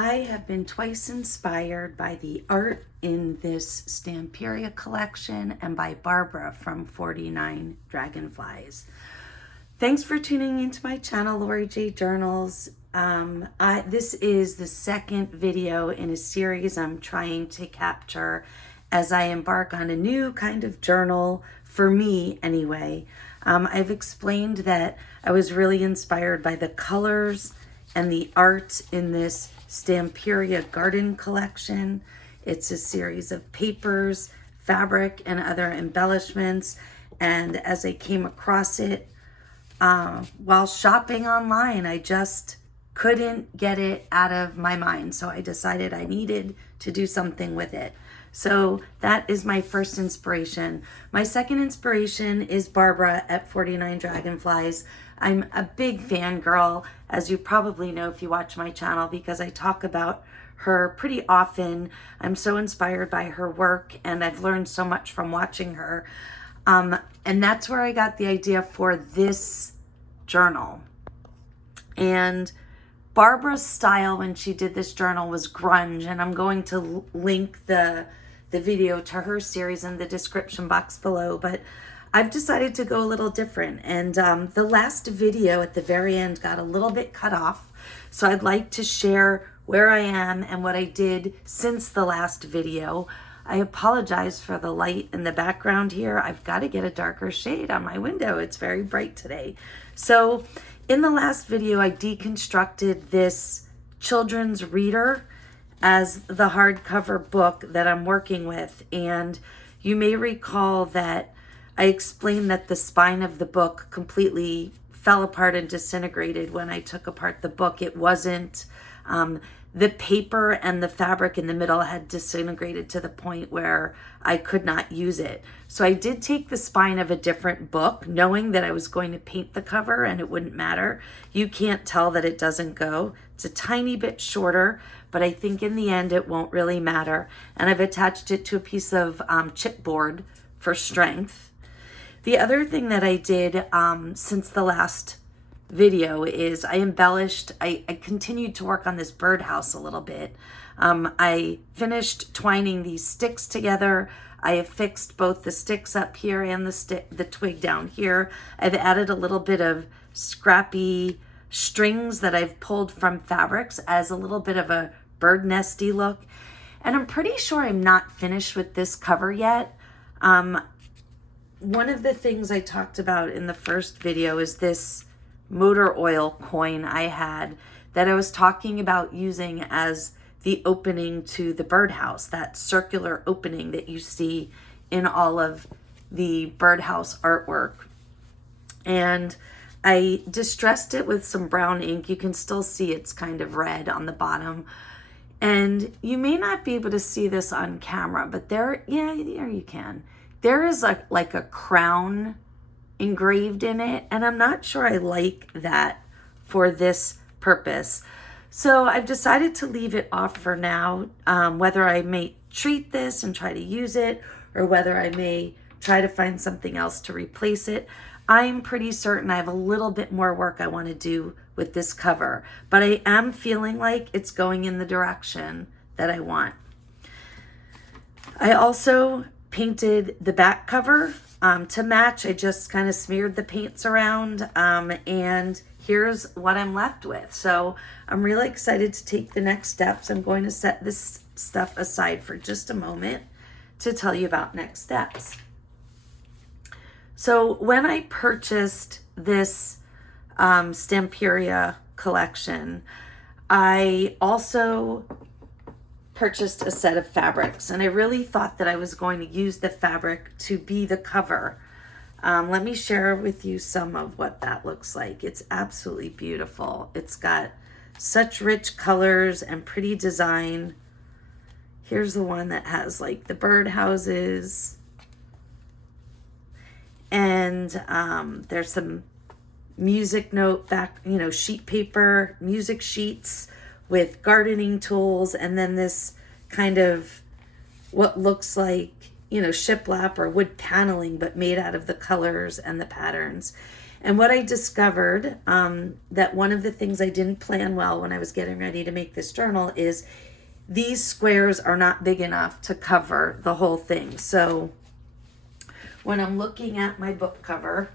I have been twice inspired by the art in this Stamperia collection and by Barbara from 49 Dragonflies. Thanks for tuning into my channel, Lori J Journals. This is the second video in a series I'm trying to capture as I embark on a new kind of journal, for me anyway. I've explained that I was really inspired by the colors and the art in this Stamperia garden collection. It's a series of papers, fabric, and other embellishments. And as I came across it while shopping online, I just couldn't get it out of my mind. So I decided I needed to do something with it. So that is my first inspiration. My second inspiration is Barbara at 49 Dragonflies. I'm a big fangirl, as you probably know if you watch my channel, because I talk about her pretty often. I'm so inspired by her work, and I've learned so much from watching her. And that's where I got the idea for this journal. And Barbara's style when she did this journal was grunge, and I'm going to link the video to her series in the description box below, but I've decided to go a little different. And the last video at the very end got a little bit cut off, so I'd like to share where I am and what I did since the last video. I apologize for the light in the background here. I've got to get a darker shade on my window. It's very bright today. So in the last video, I deconstructed this children's reader as the hardcover book that I'm working with. And you may recall that I explained that the spine of the book completely fell apart and disintegrated when I took apart the book. It wasn't, the paper and the fabric in the middle had disintegrated to the point where I could not use it. So I did take the spine of a different book, knowing that I was going to paint the cover and it wouldn't matter. You can't tell that it doesn't go. It's a tiny bit shorter, but I think in the end it won't really matter. And I've attached it to a piece of chipboard for strength. The other thing that I did since the last video is I embellished, I continued to work on this birdhouse a little bit. I finished twining these sticks together. I have fixed both the sticks up here and the twig down here. I've added a little bit of scrappy strings that I've pulled from fabrics as a little bit of a bird nesty look. And I'm pretty sure I'm not finished with this cover yet. One of the things I talked about in the first video is this motor oil coin I had that I was talking about using as the opening to the birdhouse, that circular opening that you see in all of the birdhouse artwork. And I distressed it with some brown ink. You can still see it's kind of red on the bottom. And you may not be able to see this on camera, but there you can. There is like a crown engraved in it, and I'm not sure I like that for this purpose. So I've decided to leave it off for now, whether I may treat this and try to use it, or whether I may try to find something else to replace it. I'm pretty certain I have a little bit more work I want to do with this cover, but I am feeling like it's going in the direction that I want. I also painted the back cover to match. I just kind of smeared the paints around, and here's what I'm left with. So I'm really excited to take the next steps. I'm going to set this stuff aside for just a moment to tell you about next steps. So when I purchased this Stamperia collection, I also purchased a set of fabrics, and I really thought that I was going to use the fabric to be the cover. Let me share with you some of what that looks like. It's absolutely beautiful. It's got such rich colors and pretty design. Here's the one that has like the birdhouses, and there's some music note back, sheet paper, music sheets with gardening tools, and then this kind of what looks like, shiplap or wood paneling, but made out of the colors and the patterns. And what I discovered, that one of the things I didn't plan well when I was getting ready to make this journal is these squares are not big enough to cover the whole thing. So when I'm looking at my book cover,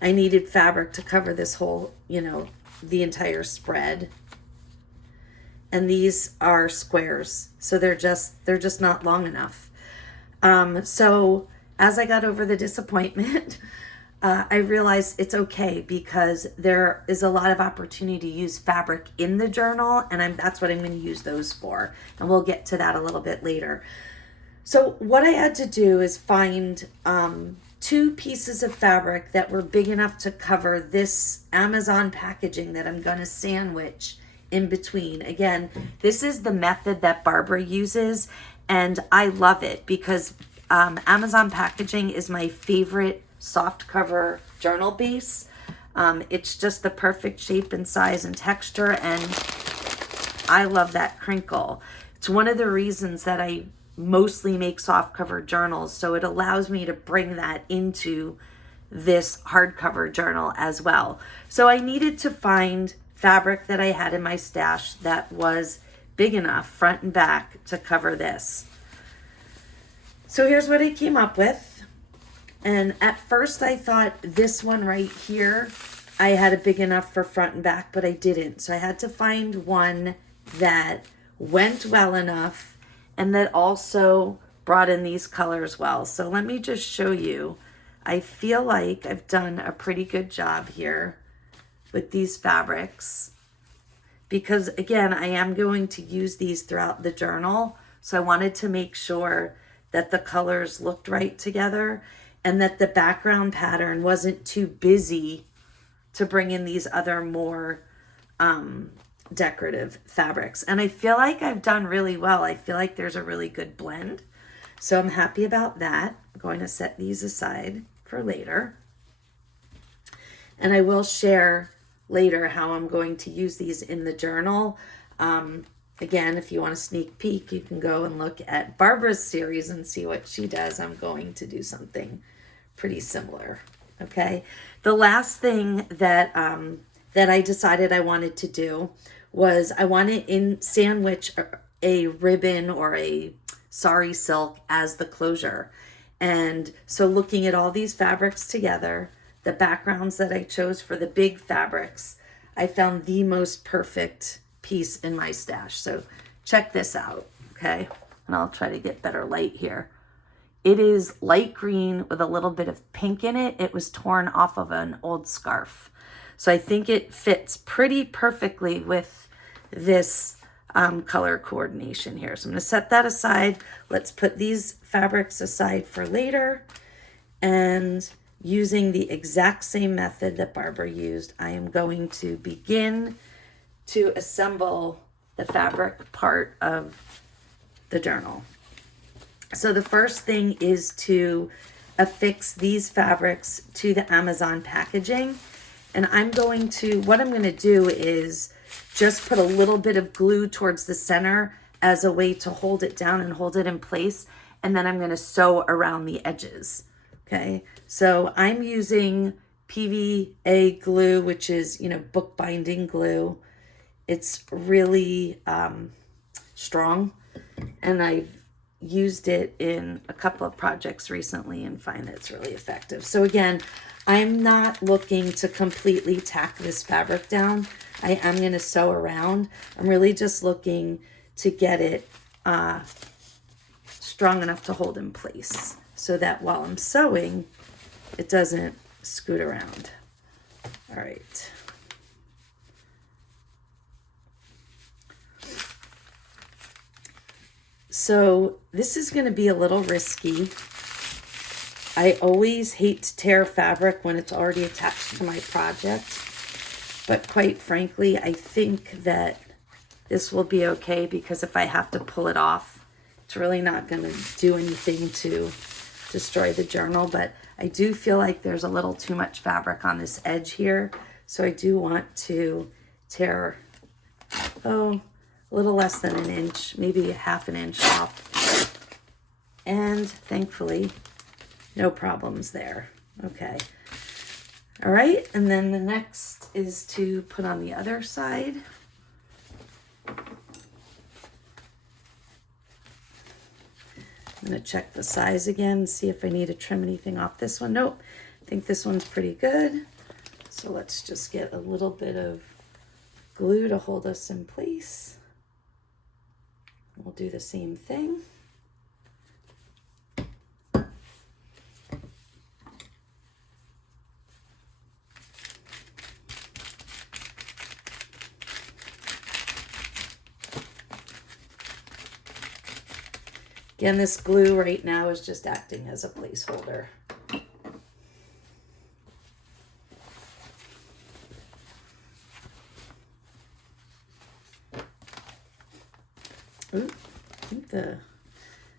I needed fabric to cover this whole, the entire spread. And these are squares, so they're just not long enough. So as I got over the disappointment, I realized it's okay because there is a lot of opportunity to use fabric in the journal, and that's what I'm going to use those for. And we'll get to that a little bit later. So what I had to do is find 2 pieces of fabric that were big enough to cover this Amazon packaging that I'm going to sandwich in between. Again, this is the method that Barbara uses, and I love it because Amazon packaging is my favorite soft cover journal base. It's just the perfect shape and size and texture, and I love that crinkle. It's one of the reasons that I mostly make soft cover journals, so it allows me to bring that into this hardcover journal as well. So I needed to find fabric that I had in my stash that was big enough front and back to cover this. So here's what I came up with. And at first I thought this one right here, I had a big enough for front and back, but I didn't. So I had to find one that went well enough and that also brought in these colors well. So let me just show you. I feel like I've done a pretty good job here with these fabrics because, again, I am going to use these throughout the journal. So I wanted to make sure that the colors looked right together and that the background pattern wasn't too busy to bring in these other more decorative fabrics. And I feel like I've done really well. I feel like there's a really good blend. So I'm happy about that. I'm going to set these aside for later. And I will share later how I'm going to use these in the journal. Again, if you want a sneak peek, you can go and look at Barbara's series and see what she does. I'm going to do something pretty similar. Okay. The last thing that that I decided I wanted to do was I wanted to sandwich a ribbon or a sari silk as the closure. And so looking at all these fabrics together, the backgrounds that I chose for the big fabrics, I found the most perfect piece in my stash. So check this out, okay? And I'll try to get better light here. It is light green with a little bit of pink in it. It was torn off of an old scarf. So I think it fits pretty perfectly with this color coordination here. So I'm going to set that aside. Let's put these fabrics aside for later. And using the exact same method that Barbara used, I am going to begin to assemble the fabric part of the journal. So the first thing is to affix these fabrics to the Amazon packaging. And what I'm going to do is just put a little bit of glue towards the center as a way to hold it down and hold it in place. And then I'm going to sew around the edges. Okay, so I'm using PVA glue, which is, book binding glue. It's really strong, and I've used it in a couple of projects recently and find that it's really effective. So again, I'm not looking to completely tack this fabric down. I am going to sew around. I'm really just looking to get it strong enough to hold in place so that while I'm sewing, it doesn't scoot around. All right. So this is going to be a little risky. I always hate to tear fabric when it's already attached to my project, but quite frankly, I think that this will be okay because if I have to pull it off, it's really not going to do anything to destroy the journal, but I do feel like there's a little too much fabric on this edge here, so I do want to tear, a little less than an inch, maybe a half an inch off, and thankfully, no problems there. Okay, All right, and then the next is to put on the other side. I'm gonna check the size again, see if I need to trim anything off this one. Nope, I think this one's pretty good. So let's just get a little bit of glue to hold us in place. We'll do the same thing. Again, this glue right now is just acting as a placeholder. Ooh, I think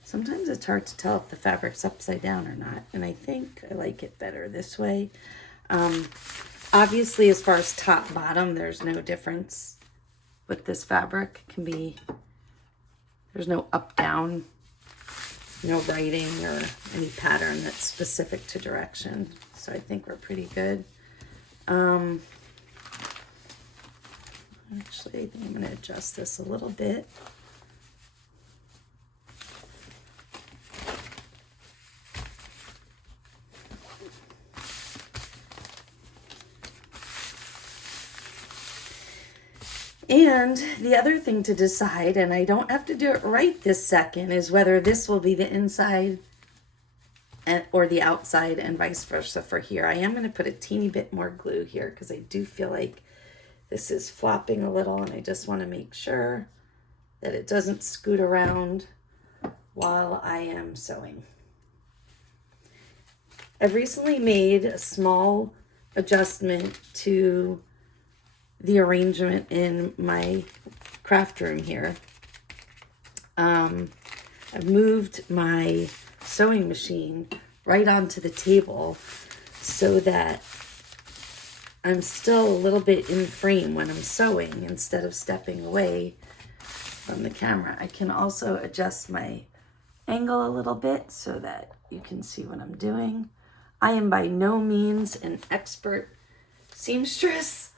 sometimes it's hard to tell if the fabric's upside down or not, and I think I like it better this way. Obviously, as far as top bottom, there's no difference with this fabric. It can be, there's no up down, no writing or any pattern that's specific to direction. So I think we're pretty good. Actually, I think I'm going to adjust this a little bit. And the other thing to decide, and I don't have to do it right this second, is whether this will be the inside or the outside and vice versa for here. I am going to put a teeny bit more glue here because I do feel like this is flopping a little, and I just want to make sure that it doesn't scoot around while I am sewing. I've recently made a small adjustment to the arrangement in my craft room here. I've moved my sewing machine right onto the table so that I'm still a little bit in frame when I'm sewing instead of stepping away from the camera. I can also adjust my angle a little bit so that you can see what I'm doing. I am by no means an expert seamstress.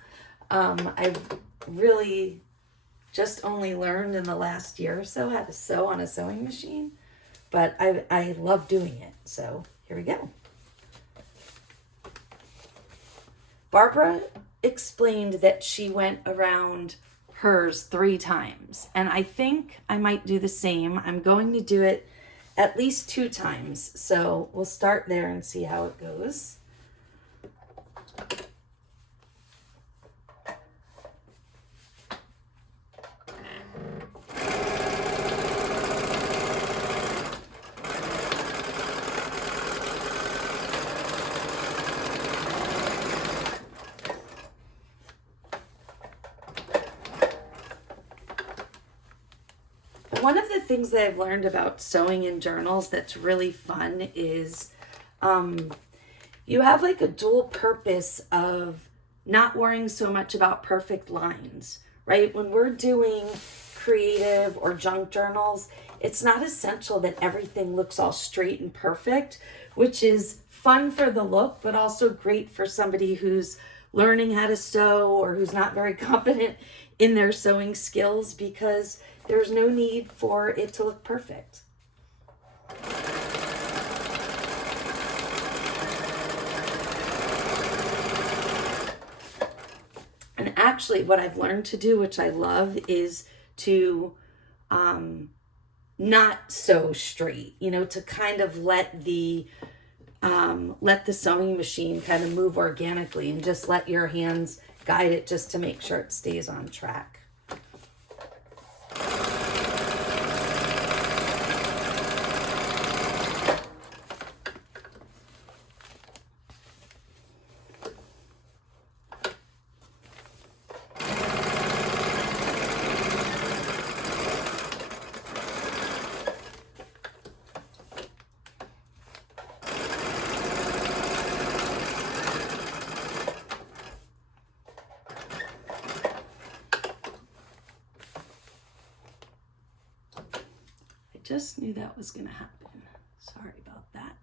I've really just only learned in the last year or so how to sew on a sewing machine, but I love doing it. So here we go. Barbara explained that she went around hers 3 times, and I think I might do the same. I'm going to do it at least 2 times. So we'll start there and see how it goes. One of the things that I've learned about sewing in journals that's really fun is you have like a dual purpose of not worrying so much about perfect lines, right? When we're doing creative or junk journals, it's not essential that everything looks all straight and perfect, which is fun for the look, but also great for somebody who's learning how to sew or who's not very confident in their sewing skills, because there's no need for it to look perfect. And actually what I've learned to do, which I love, is to not sew straight, you know, to kind of let the sewing machine kind of move organically and just let your hands guide it just to make sure it stays on track. Just knew that was going to happen. Sorry about that.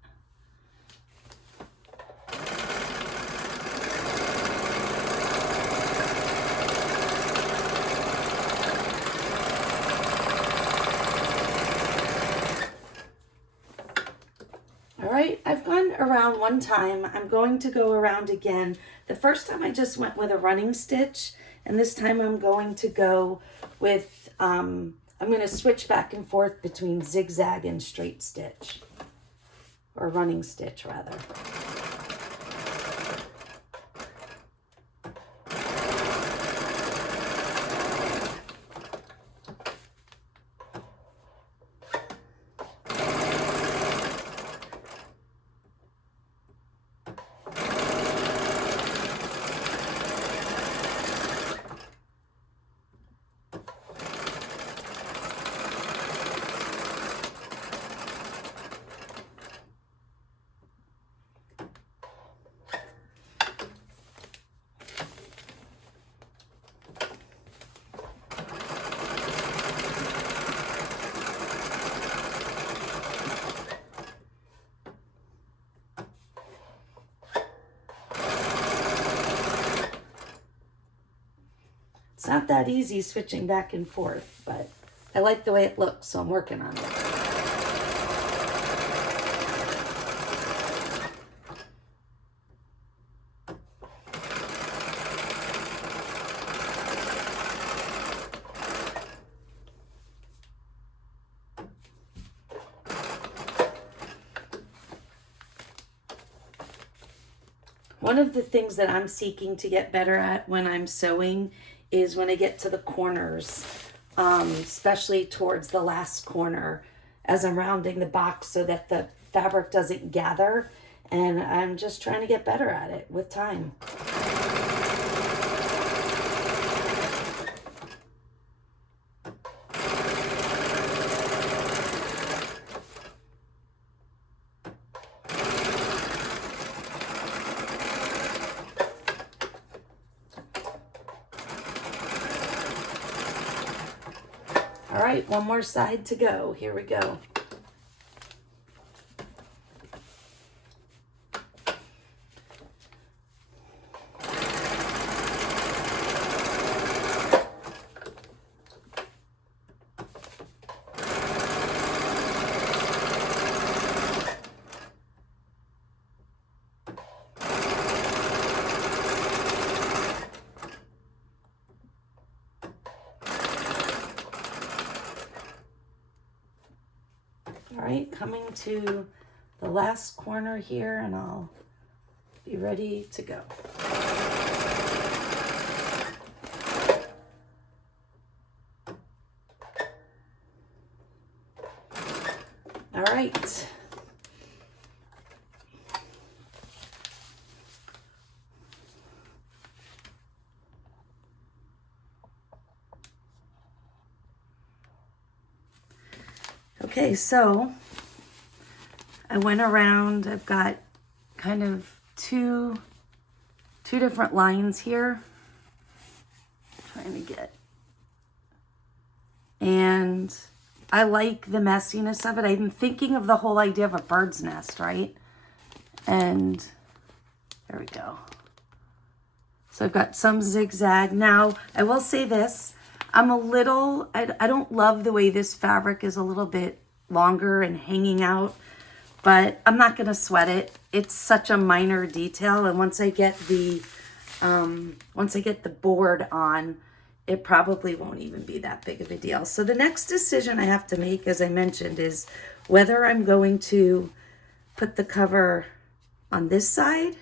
right, I've gone around one time. I'm going to go around again. The first time I just went with a running stitch, and this time I'm going to go with, I'm going to switch back and forth between zigzag and straight stitch, or running stitch rather. It's not that easy switching back and forth, but I like the way it looks, so I'm working on it. One of the things that I'm seeking to get better at when I'm sewing is when I get to the corners, especially towards the last corner as I'm rounding the box so that the fabric doesn't gather. And I'm just trying to get better at it with time. All right, one more side to go. Here we go. All right, coming to the last corner here, and I'll be ready to go. All right. Okay, so I went around. I've got kind of two different lines here. Trying to get. And I like the messiness of it. I'm thinking of the whole idea of a bird's nest, right? And there we go. So I've got some zigzag. Now, I will say this. I don't love the way this fabric is a little bit longer and hanging out, but I'm not going to sweat it. It's such a minor detail. And once I get the board on, it probably won't even be that big of a deal. So the next decision I have to make, as I mentioned, is whether I'm going to put the cover on this side.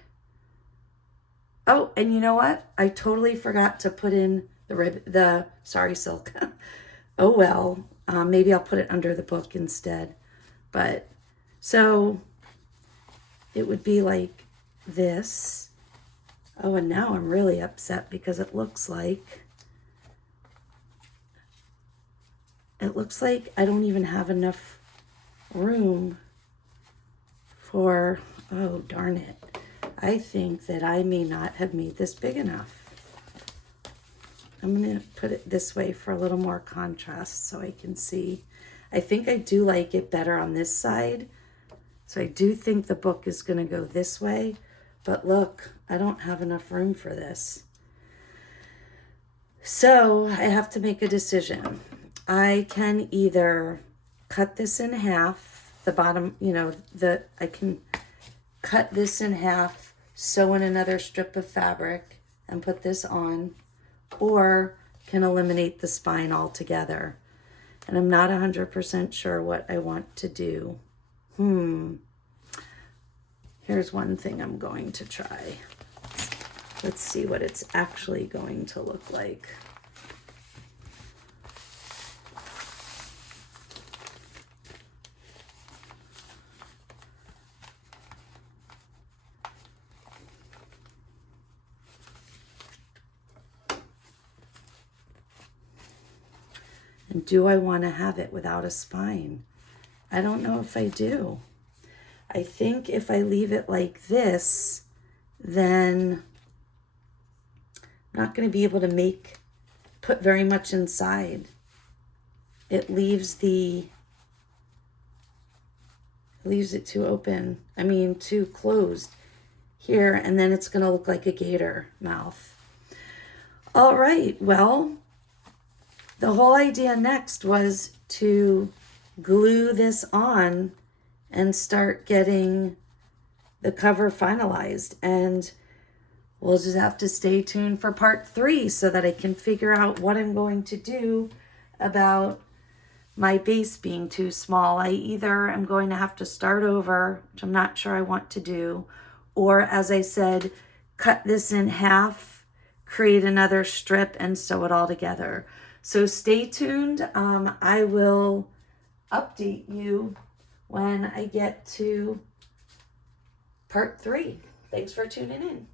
Oh, and you know what? I totally forgot to put in silk. Oh well, maybe I'll put it under the book instead. But so it would be like this. Oh, and now I'm really upset because it looks like I don't even have enough room for, oh darn it. I think that I may not have made this big enough. I'm going to put it this way for a little more contrast so I can see. I think I do like it better on this side. So I do think the book is going to go this way. But look, I don't have enough room for this. So I have to make a decision. I can either cut this in half, the bottom, I can cut this in half, sew in another strip of fabric, and put this on, or can eliminate the spine altogether. And I'm not 100% sure what I want to do. Here's one thing I'm going to try. Let's see what it's actually going to look like. And do I want to have it without a spine? I don't know if I do. I think if I leave it like this, then I'm not going to be able to put very much inside. It leaves it too open. Too closed here, and then it's going to look like a gator mouth. All right, well, the whole idea next was to glue this on and start getting the cover finalized. And we'll just have to stay tuned for part 3 so that I can figure out what I'm going to do about my base being too small. I either am going to have to start over, which I'm not sure I want to do, or as I said, cut this in half, create another strip, and sew it all together. So stay tuned. I will update you when I get to part 3. Thanks for tuning in.